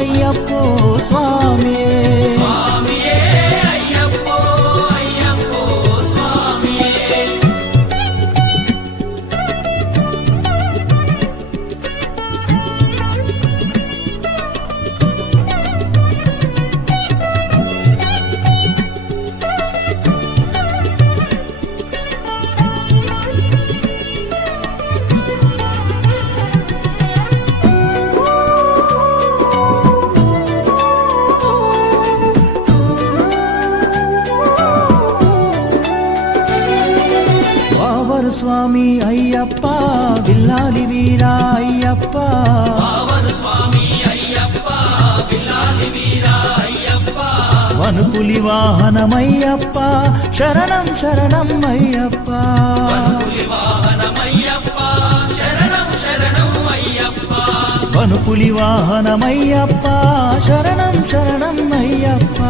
అయ్యప్పో అయ్యప్పో స్వామియే వావరు స్వామి అయ్యప్ప విల్లాలి వీరా అయ్యప్ప. వనుపులి వాహనమయ్యప్ప శరణం శరణం అయ్యప్ప. వనుపులి వాహనమయ్యప్ప శరణం శరణం అయ్యప్ప.